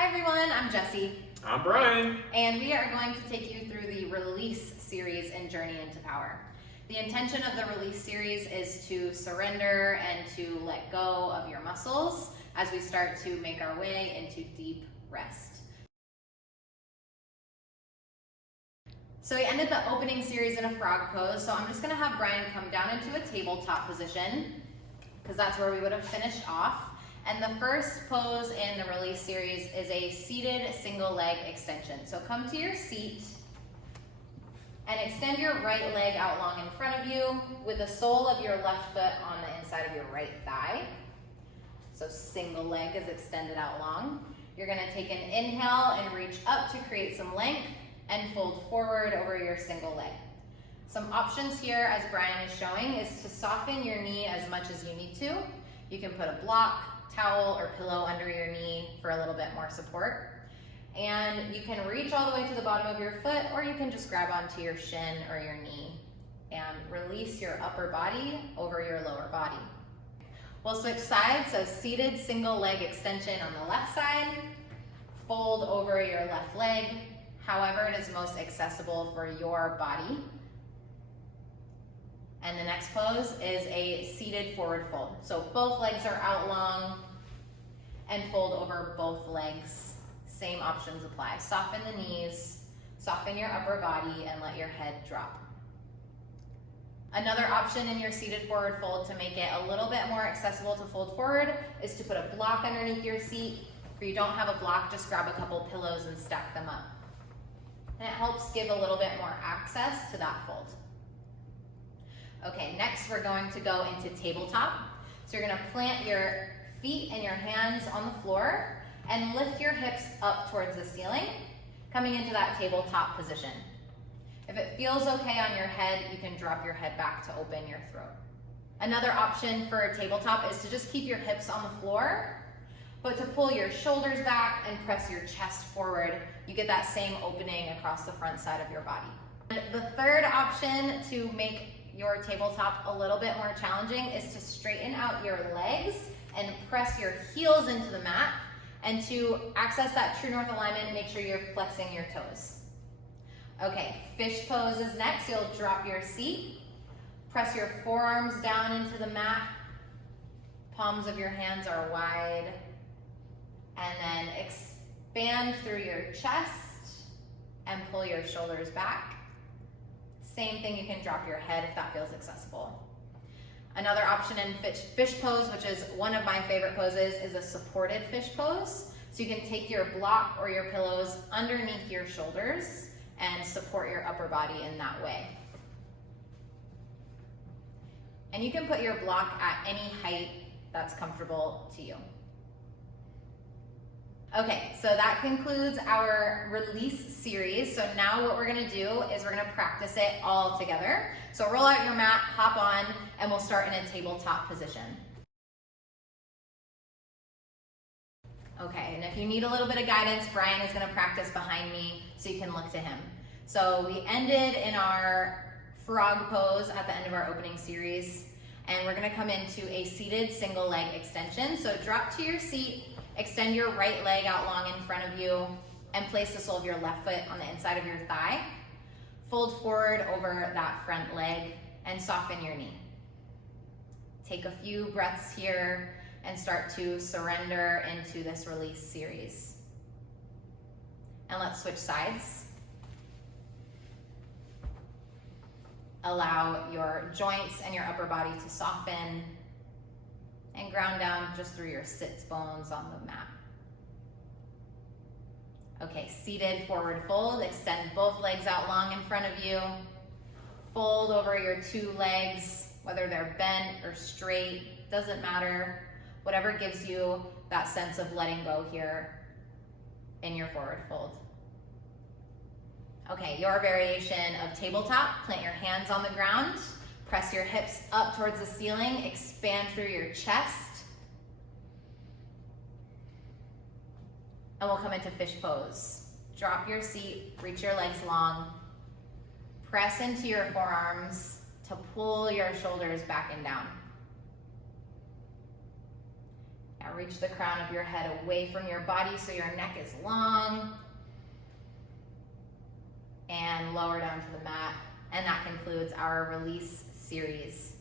Hi everyone, I'm Jessie. I'm Brian. And we are going to take you through the release series in Journey into Power. The intention of the release series is to surrender and to let go of your muscles as we start to make our way into deep rest. So we ended the opening series in a frog pose, so I'm just gonna have Brian come down into a tabletop position because that's where we would have finished off. And the first pose in the release series is a seated single leg extension. So come to your seat and extend your right leg out long in front of you with the sole of your left foot on the inside of your right thigh. So single leg is extended out long. You're gonna take an inhale and reach up to create some length and fold forward over your single leg. Some options here, as Brian is showing, is to soften your knee as much as you need to. You can put a block, towel, or pillow under your knee for a little bit more support. And you can reach all the way to the bottom of your foot, or you can just grab onto your shin or your knee and release your upper body over your lower body. We'll switch sides, so seated single leg extension on the left side, fold over your left leg, however it is most accessible for your body. And the next pose is a seated forward fold. So both legs are out long and fold over both legs. Same options apply. Soften the knees, soften your upper body, and let your head drop. Another option in your seated forward fold to make it a little bit more accessible to fold forward is to put a block underneath your seat. If you don't have a block, just grab a couple pillows and stack them up. And it helps give a little bit more access to that fold. Okay, next we're going to go into tabletop. So you're gonna plant your feet and your hands on the floor and lift your hips up towards the ceiling, coming into that tabletop position. If it feels okay on your head, you can drop your head back to open your throat. Another option for a tabletop is to just keep your hips on the floor, but to pull your shoulders back and press your chest forward, you get that same opening across the front side of your body. And the third option to make your tabletop a little bit more challenging is to straighten out your legs and press your heels into the mat. And to access that true north alignment, make sure you're flexing your toes. Okay, fish pose is next. You'll drop your seat, press your forearms down into the mat, palms of your hands are wide, and then expand through your chest and pull your shoulders back. Same thing, you can drop your head if that feels accessible. Another option in fish pose, which is one of my favorite poses, is a supported fish pose. So you can take your block or your pillows underneath your shoulders and support your upper body in that way. And you can put your block at any height that's comfortable to you. Okay, so that concludes our release series. So now what we're gonna do is we're gonna practice it all together. So roll out your mat, hop on, and we'll start in a tabletop position. Okay, and if you need a little bit of guidance, Brian is gonna practice behind me so you can look to him. So we ended in our frog pose at the end of our opening series, and we're gonna come into a seated single leg extension. So drop to your seat, extend your right leg out long in front of you, and place the sole of your left foot on the inside of your thigh. Fold forward over that front leg and soften your knee. Take a few breaths here and start to surrender into this release series. And let's switch sides. Allow your joints and your upper body to soften and ground down just through your sits bones on the mat. Okay, seated forward fold. Extend both legs out long in front of you. Fold over your two legs, whether they're bent or straight, doesn't matter. Whatever gives you that sense of letting go here in your forward fold. Okay, your variation of tabletop, plant your hands on the ground, press your hips up towards the ceiling, expand through your chest. And we'll come into fish pose. Drop your seat, reach your legs long, press into your forearms to pull your shoulders back and down. Now reach the crown of your head away from your body so your neck is long. And lower down to the mat. And that concludes our release series.